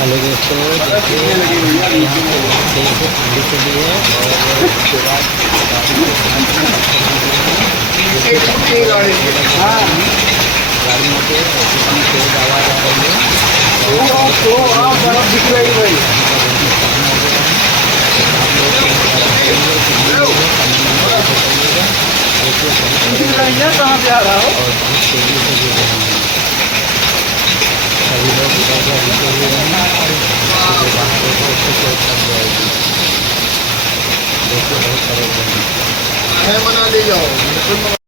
Hello दोस्तों, देखिए यहाँ पे तेल से ठंडी चली है और उसके बाद गाड़ी के साथ में गाड़ियों के कितनी तेज आवाज़ आ रही है। बहुत नुकसान हो गया है। आप लोग कितनी लोग हैं कमेंट में बताइएगा। देखिए बहुत कहाँ पे आ रहा हो? और बहुत तेज़ी से गिर रहे हैं। सभी लोग इधर उधर रुके हुए हैं, जो बाहर होगा उसको चोट लग जाएगी। देखिए बहुत परेशान है। मना ले जाओ।